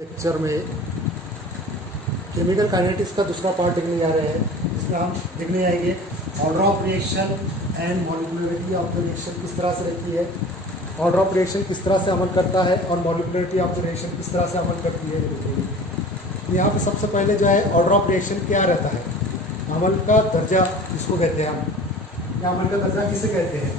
Lecture में chemical kinetics का दूसरा पार्ट देखने जा रहे हैं, जिसमें हम देखने आएंगे order of reaction and molecularity of the reaction किस तरह से रहती है, ऑर्डर ऑफ रिएक्शन किस तरह से अमल करता है और मॉलिक्यूलरिटी ऑफ द रिएक्शन किस तरह से अमल करती है। देखिए यहाँ पे सबसे पहले जो है ऑर्डर ऑफ रिएक्शन क्या रहता है, अमल का दर्जा जिसको कहते हैं हम, या अमल का दर्जा किसे कहते हैं।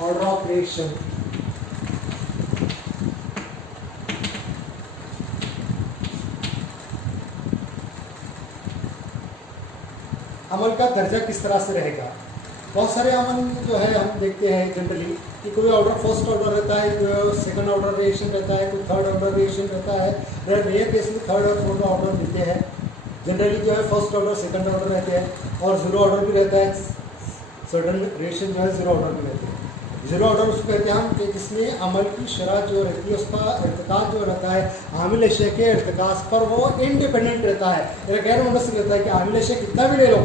ऑर्डर ऑफ रिएक्शन अमल का दर्जा किस तरह से रहेगा। बहुत सारे अमल जो है हम देखते हैं जनरली कि कोई ऑर्डर फर्स्ट ऑर्डर रहता है, कोई सेकंड ऑर्डर रिएक्शन रहता है, कोई थर्ड ऑर्डर रिएक्शन रहता है। रेयर केस में थर्ड और फोर्थ ऑर्डर मिलते हैं। जनरली जो है फर्स्ट ऑर्डर सेकंड ऑर्डर रहते हैं और जीरो ऑर्डर भी रहता है। सर्टन रिएक्शन जो है जीरो ऑर्डर में रहते हैं। जीरो ऑर्डर उसको कहते हैं हम कि जिसमें अमल की शरह जो रहती है उसका इर्तिकाज जो रहता है आमिल अशय के इर्तिकाज पर वो इंडिपेंडेंट रहता है, गैर मुनसिब रहता है कि आमिल अशय कितना भी ले लो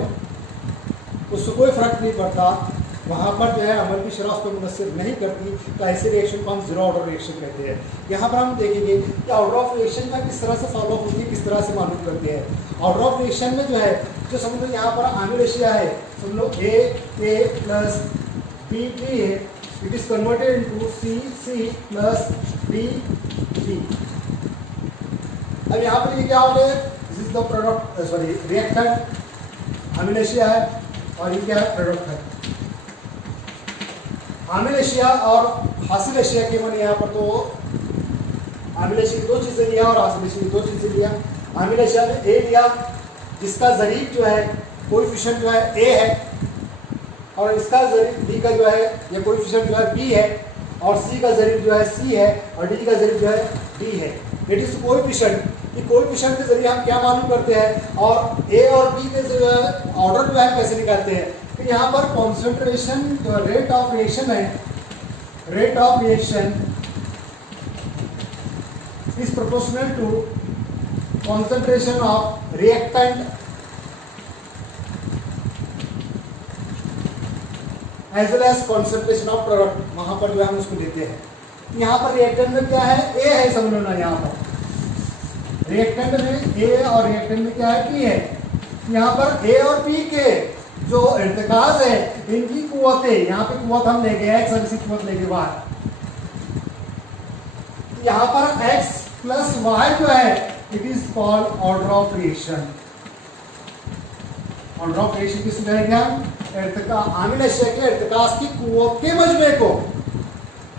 उससे कोई फर्क नहीं पड़ता, वहाँ पर जो है अमल की शरह उसको मुनसिब नहीं करती। तो ऐसे रिएक्शन को हम जीरो ऑर्डर रिएक्शन कहते हैं। यहाँ पर हम देखेंगे कि ऑर्डर ऑफ रिएक्शन का किस तरह से फॉलो होती है, किस तरह से मालूम करते हैं। ऑर्डर ऑफ रिएक्शन में जो है जो समझ लो यहाँ पर आमिल अशिया है, समझ लो A प्लस B है, it is converted into C plus D। अब यहाँ पर ये क्या हो गया, this is the product, sorry reactant आमिल अशिया है और ये क्या है प्रोडक्ट है। आमिल अशिया और हासिल अशिया के मैंने यहाँ पर तो आमिल अशिया की दो चीज़ें लिया और हासिल अशिया की दो चीज़ें लिया। आमिल अशिया में A लिया जिसका ज़रीब जो है कोएफिशिएंट जो है A है और इसका ज़रीब B का जो है ये कोएफिशिएंट जो है B है और C का ज़रीब जो है C है और D का ज़रीब जो है D है। It is coefficient. ये कोएफिशिएंट के जरिए हम क्या मालूम करते हैं और A और B के जो है ऑर्डर जो है कैसे निकालते हैं। तो यहाँ पर कॉन्सेंट्रेशन जो रेट ऑफ रिएक्शन है, rate of reaction is proportional to concentration of reactant as well as concentration of product. वहां पर जो है हम उसको लेते हैं। यहाँ पर रिएक्टेंट में क्या है, A है, समझ लो ना। यहाँ पर रिएक्टेंट में A और रिएक्टेंट में क्या है, P है। यहाँ पर A और P के जो इर्तिकाज है इनकी कुव्वतें, यहाँ पे कुव्वत हम लेंगे X और इसी कुव्वत लेंगे Y। यहाँ पर X प्लस Y जो है it is called order of reaction. Order of reaction किसको कहेंगे हम, आमिल अशय के इर्तिकाज की कुव्वत के मजमे को,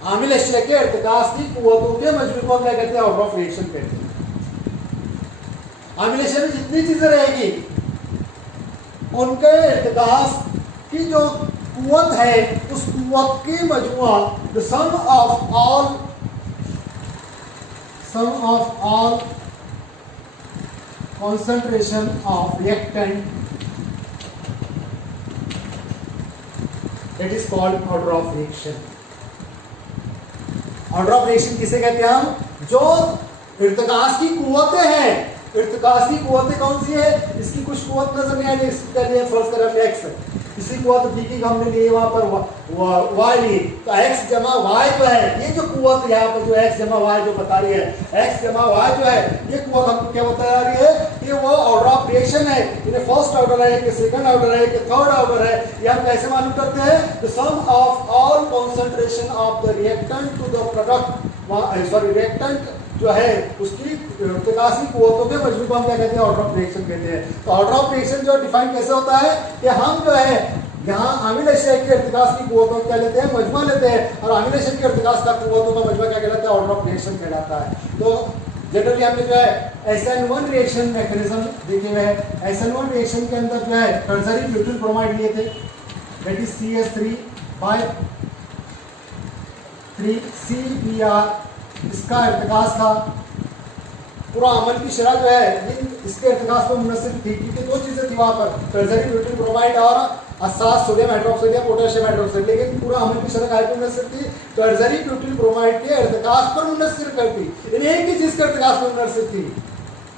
आमिल अशय के इर्तिकाज की कुव्वतों के मजमे को क्या कहते हैं, ऑर्डर ऑफ रिएक्शन कहते हैं। आमिल अशय में जितनी चीजें रहेगी उनके इर्तिकाज की जो कुव्वत है उस कुव्वत की मजमुआ, the sum of all concentration of reactant, that is called order of reaction। Order of reaction किसे कहते हैं हम, जो इर्तिकाज की कुव्वतें हैं। इर्तिकाज की कुव्वतें कौन सी है, इसकी कुछ कुव्वत नजर नहीं आ रही, इसकी कर लिए फर्स्ट करें x, इसी कुव्वत B की हमने लिए वहां पर y ली, तो x जमा y जो है ये जो कुव्वत यहाँ पर जो x जमा y जो बता रही है, x जमा y जो है ये कुव्वत हमको क्या बता रही है, ये वो ऑर्डर ऑफ रिएक्शन है। ये फर्स्ट ऑर्डर है कि सेकंड ऑर्डर है कि थर्ड ऑर्डर है, ये हम कैसे मालूम करते हैं, the sum of all concentration of the reactant to the product, sorry reactant जो है उसकी इर्तिकाज की कुव्वतों के मजमू को हम क्या कहते हैं, ऑर्डर ऑफ रिएक्शन कहते हैं। तो ऑर्डर ऑफ रिएक्शन जो डिफाइन कैसे होता है कि हम जो है यहाँ आमिल अशय के इर्तिकाज की कुव्वतों क्या लेते हैं, मजमा लेते हैं, और आमिल अशय के इर्तिकाज का कुव्वतों का मजमा क्या कहलाता है, ऑर्डर ऑफ रिएक्शन कहलाता है। तो जनरली हमने जो है SN1 रिएक्शन मैकेनिज्म देखे हुए हैं। SN1 रिएक्शन के अंदर जो है टर्शरी ब्यूटिल ब्रोमाइड लिए थे, that is CH3 by 3CBr, इसका इर्तिकाज था। पूरा अमल की शरह जो है इसके इर्तिकाज पर मुनसिब थी, क्योंकि दो चीजें थी वहां पर, टर्शरी ब्यूटिल ब्रोमाइड और असास सोडियम हाइड्रोक्साइड या पोटेशियम हाइड्रोक्साइड, लेकिन पूरा अमल की शरह काय पर मुनसिब थी, टर्शरी ब्यूटिल ब्रोमाइड के इर्तिकाज पर मुनसिब करती, एक ही चीज के इर्तिकाज पर मुनसिब थी।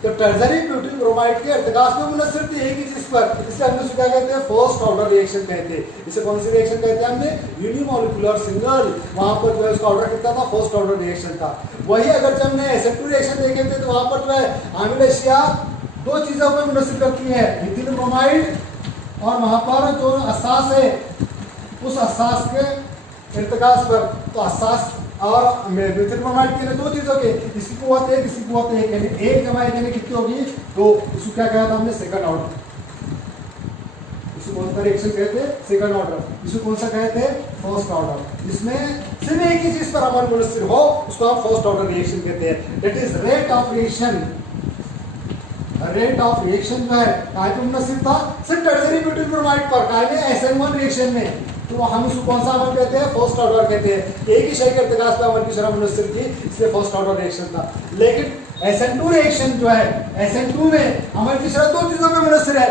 तो टर्जरी ब्यूटिल ब्रोमाइड के अर्धकाश में मुनस्सर थी एक ही चीज पर, इसलिए हमने क्या कहते हैं, फर्स्ट ऑर्डर रिएक्शन कहते हैं। इसे कौन सी रिएक्शन कहते हैं हमने, यूनिमोलिकुलर सिंगल, वहां पर जो है उसका ऑर्डर कितना था, फर्स्ट ऑर्डर रिएक्शन था। वही अगर जब हमने SN2 रिएक्शन देखे थे तो वहां पर जो है अमील एशिया दो चीजों पर मुनस्सर करती है, मिथिल ब्रोमाइड और वहां पर जो असास है उस असास के इर्तिकास पर। तो असास और मिथिल ब्रोमाइड के दो चीजों के, इसकी कुव्वत एक, इसकी कुव्वत एक, यानी एक जमा एक यानी कितनी होगी, तो इसको क्या कहा था हमने, सेकंड ऑर्डर। इसको कौन सा रिएक्शन कहते हैं, सेकंड ऑर्डर। इसको कौन सा कहते हैं, फर्स्ट ऑर्डर। इसमें सिर्फ एक ही चीज पर अमल मुनस्सर हो उसको हम फर्स्ट ऑर्डर रिएक्शन कहते हैं। That is rate of reaction. Rate of reaction जो है कहाँ पे मुनस्सर था, सिर्फ टर्शरी ब्यूटिल ब्रोमाइड पर, कहाँ में, SN1 रिएक्शन में। तो हम उसको कौन सा अमल कहते हैं, फर्स्ट ऑर्डर कहते हैं। एक ही शय के इर्तिकास पे अमल की शरह मुनस्सर थी, इसलिए फर्स्ट ऑर्डर रिएक्शन था। लेकिन SN2 रिएक्शन जो है, SN2 में अमल की शरह दो चीजों पे मुनस्सर है,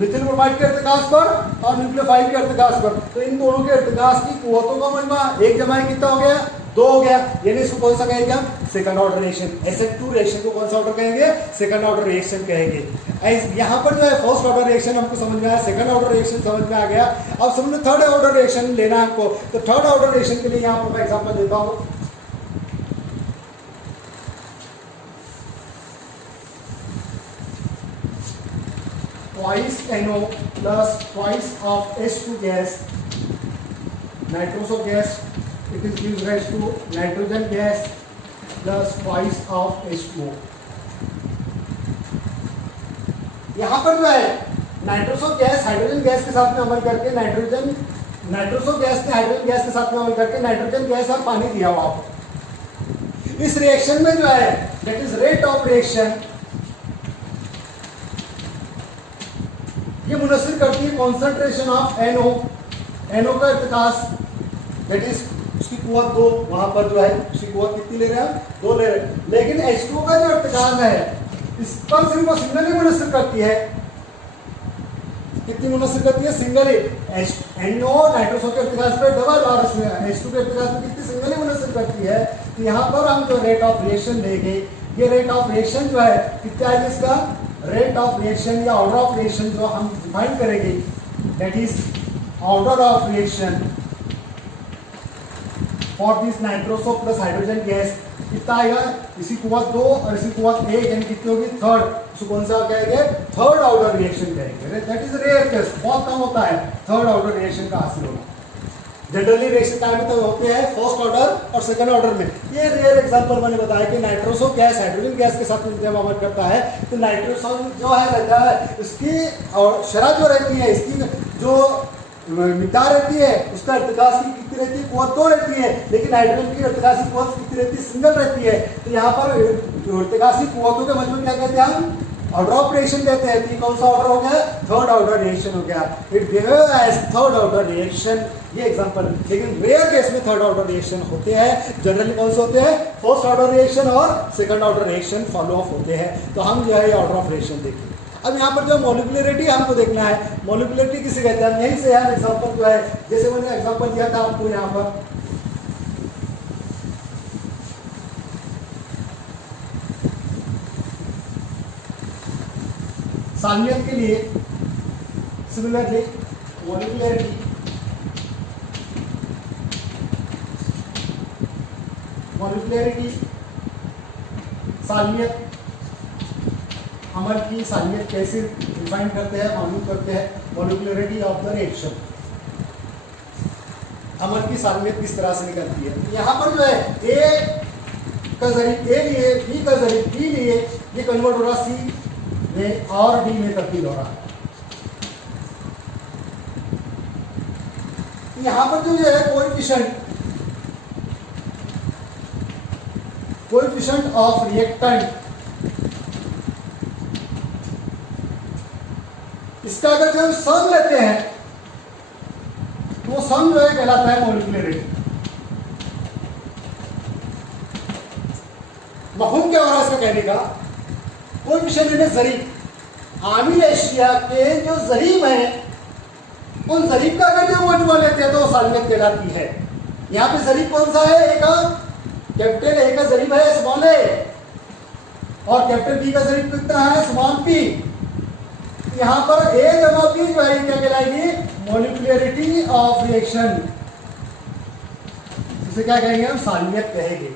मिथिल ब्रोमाइड के इर्तिकास पर और न्यूक्लियोफाइल के इर्तिकास पर। तो इन दोनों के इर्तिकास की कुव्वतों का मजमा एक जमा कितना हो गया, 2 हो गया, यानी इसको कौन सा कहेंगे हम, second order reaction. SN2 reaction को कौन सा ऑर्डर कहेंगे, सेकंड ऑर्डर रिएक्शन कहेंगे। यहाँ पर जो है फर्स्ट ऑर्डर रिएक्शन हमको समझ में आया, सेकंड ऑर्डर रिएक्शन समझ में आ गया। अब समझ में थर्ड ऑर्डर रिएक्शन लेना है हमको, तो थर्ड ऑर्डर रिएक्शन के लिए यहाँ पर मैं एग्जाम्पल देता हूँ। Twice NO plus twice of H2 gas, nitroso gas, it is gives rise to nitrogen gas plus twice of H2O। यहाँ पर जो है नाइट्रोसो गैस हाइड्रोजन गैस के साथ में अमल करके नाइट्रोसो गैस ने हाइड्रोजन गैस के साथ में अमल करके नाइट्रोजन गैस और पानी दिया हुआ आपको। इस रिएक्शन में जो है that is rate of reaction, ये मुनस्सर करती है कॉन्सेंट्रेशन ऑफ NO का इर्तिकास, दैट इज उसकी कुव्वत 2, वहां पर जो है उसकी कुव्वत कितनी ले रहे हैं, 2 ले रहे हैं। लेकिन H2O का जो इर्तिकास है इस पर सिर्फ वो सिंगल ही मुनस्सर करती है। कितनी मुनस्सर करती है, सिंगल ही। NO नाइट्रोसो के इर्तिकास पे डबल और H2 के इर्तिकास पे कितनी, सिंगल ही मुनस्सर करती है। तो यहाँ पर हम जो रेट ऑफ रिएक्शन देंगे, ये रेट ऑफ रिएक्शन जो है कितना है, इसका रेट ऑफ रिएक्शन या ऑर्डर ऑफ रिएक्शन जो हम डिफाइन करेंगे, that is order of reaction for this nitroso plus hydrogen gas कितना आएगा, इसी कुव्वत 2 और इसी कुव्वत 1 यानी कितनी होगी, थर्ड। इसको कौन सा कहेंगे, थर्ड ऑर्डर रिएक्शन कहेंगे। दैट इज रेयर केस, बहुत कम होता है थर्ड ऑर्डर रिएक्शन का हासिल होना। जनरली रिएक्शन टाइम में तो होते हैं फर्स्ट ऑर्डर और सेकंड ऑर्डर में। ये रेयर एग्जांपल मैंने बताया कि नाइट्रोसो गैस हाइड्रोजन गैस के साथ जब अमल करता है तो नाइट्रोसो जो है रहता है इसकी और शरह जो रहती है, इसकी जो मिकदार रहती है उसका इर्तिकास की कितनी रहती है, कुव्वत 2 रहती है। लेकिन हाइड्रोजन की इर्तिकास की कुव्वत कितनी रहती है, सिंगल रहती है। तो यहाँ पर इर्तिकास की कुव्वतों के मजमू क्या कहते हैं हम, ऑर्डर ऑफ रिएक्शन कहते हैं। तो कौन सा ऑर्डर हो गया, थर्ड ऑर्डर रिएक्शन हो गया। It behave as third order reaction, ये एग्जांपल। लेकिन रेयर केस में थर्ड ऑर्डर रिएक्शन होते हैं, जनरली कौन से होते हैं, फर्स्ट ऑर्डर रिएक्शन और second order reaction follow up होते हैं। तो हम जो है ऑर्डर ऑफ रिएक्शन देखेंगे। अब यहाँ पर जो मॉलिक्यूलरिटी हमको देखना है, मॉलिक्यूलरिटी किसे कहते हैं, यहीं से यार एग्जांपल जो है, जैसे मैंने एग्जांपल दिया था आपको यहाँ पर, साल्मियत के लिए सिमिलरली मॉलिक्यूलरिटी साल्मियत, अमल की साल्मियत कैसे डिफाइन करते हैं, मालूम करते हैं। मॉलिक्यूलरिटी ऑफ द रिएक्शन, अमल की साल्मियत किस तरह से निकलती है। यहाँ पर जो है A का जरिए A लिए, B का जरिए B लिए, ये कन्वर्ट हो रहा C में और D में तब्दील हो रहा है। यहाँ पर जो है कोएफिशिएंट ऑफ रिएक्टेंट, इसका अगर जो हम सम लेते हैं तो वो सम जो है कहलाता है मॉलिक्यूलरिटी। मफहूम क्या हो रहा है इसका कहने का, कोएफिशिएंट यानी ज़रीब, आमिल एशिया के जो ज़रीब हैं उन ज़रीब का अगर जो मजमूआ लेते हैं तो वो साल्मियत कहलाती है। यहाँ पे ज़रीब कौन सा है, ए का कैपिटल, ए का ज़रीब है स्मॉल ए, और कैपिटल बी का जरीब कितना है, स्मॉल पी। यहाँ पर ए जमा बी जो है क्या कहलाएगी, मॉलिक्यूलरिटी ऑफ रिएक्शन, इसे क्या कहेंगे हम, साल्मियत कहेंगे।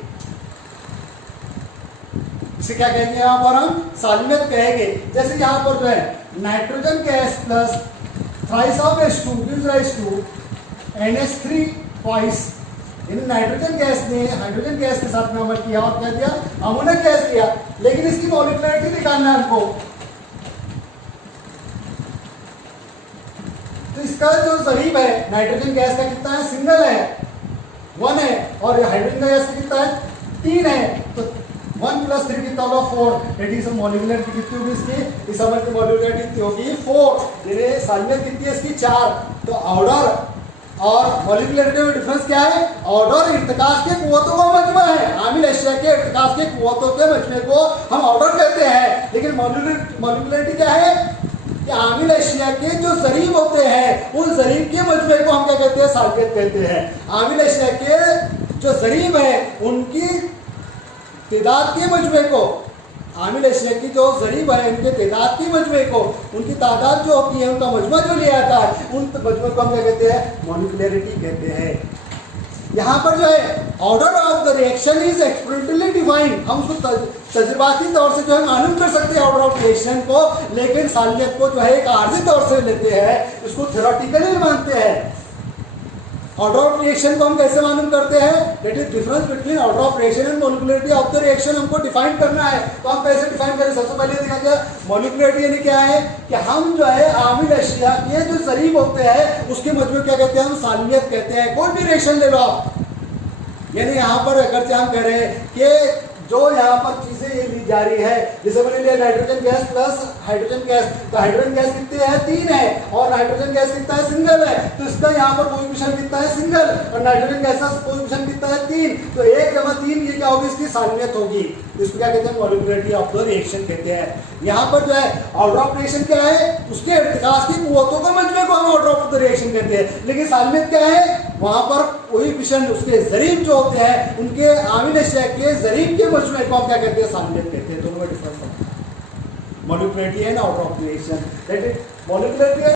इसे क्या कहेंगे यहाँ पर हम, साल्मियत कहेंगे। जैसे यहाँ पर जो है nitrogen gas plus thrice of H2 gives rise to NH3 twice। In nitrogen gas ने हाइड्रोजन गैस के साथ में अमल किया और क्या दिया, अमोनियक गैस दिया, लेकिन इसकी मॉलिक्यूलरिटी निकालना है हमको। तो इसका जो जरीब है नाइट्रोजन गैस का कितना है, सिंगल है, 1 है, और हाइड्रोजन गैस का कितना है, 3 है। तो 1 + 3 कितना होगा, 4। दैट इज मॉलिक्यूलरिटी कितनी होगी इसकी, इस अमल की मॉलिक्यूलरिटी कितनी होगी, 4। यानी साल्मियत कितनी है इसकी, 4। तो ऑर्डर और मॉलिक्यूलरिटी में डिफरेंस क्या है, ऑर्डर इर्तिकास के कुव्वतों का मजमा है। आमिल अशिया के इर्तिकास के कुव्वतों के मजमे को हम ऑर्डर कहते हैं, लेकिन मॉलिक्यूलरिटी क्या है कि आमिल अशिया के जो जरीब होते हैं उन जरीब के मजमे को हम क्या कहते हैं, साल्मियत कहते हैं। आमिल अशिया के जो जरीब है उनकी तादाद के मजमे को, आमिल अशिया की जो जरीब है उनके तादाद की मजमे को, उनकी तादाद जो होती है उनका मजमा जो लिया जाता है, उन मजमे को हम क्या कहते हैं, मॉलिक्यूलरिटी कहते हैं। यहाँ पर जो है order of the reaction is experimentally defined, हम उसको तजुर्बाती तौर से जो है मालूम कर सकते हैं ऑर्डर ऑफ रिएक्शन को, लेकिन साल्मियत को जो है एक आर्जी तौर से लेते हैं, इसको थ्योरेटिकली मानते हैं। ऑर्डर ऑफ रिएक्शन को हम कैसे मालूम करते हैं, that is difference between order of reaction and molecularity of the reaction, हमको डिफाइन करना है। तो हम कैसे डिफाइन करें, सबसे पहले देखा क्या, मॉलिक्यूलरिटी यानी क्या है कि हम जो है आमिल अशिया के जो जरीब होते हैं उसके मजमू क्या कहते हैं, हम साल्मियत कहते हैं। कोई भी रिएक्शन ले लो आप, यानी यहाँ पर अगर हम कह रहे हैं कि जो यहाँ पर चीजें ये ली जा रही है, जैसे मैंने लिया nitrogen gas plus hydrogen gas, तो हाइड्रोजन गैस कितने है, 3 है, और नाइट्रोजन गैस कितना है, सिंगल है। तो इसका यहाँ पर कोएफिशिएंट कितना है, सिंगल, और नाइट्रोजन गैस का कोएफिशिएंट कितना है, 3। तो 1 + 3 ये क्या होगी, इसकी साल्मियत होगी। इसको क्या कहते हैं, मॉलिक्यूलरिटी ऑफ द रिएक्शन कहते हैं। यहाँ पर जो है ऑर्डर ऑफ रिएक्शन क्या है, उसके इर्तिकास की कुव्वतों के मजमे को हम ऑर्डर ऑफ द रिएक्शन कहते हैं, लेकिन साल्मियत क्या है, वहां पर कोएफिशिएंट उसके जरीब जो होते हैं उनके आमिल अशिया के जरीब के मजमे को हम क्या कहते हैं, साल्मियत कहते हैं। दोनों में डिफरेंस है, molecularity and order of reaction. That is molecularity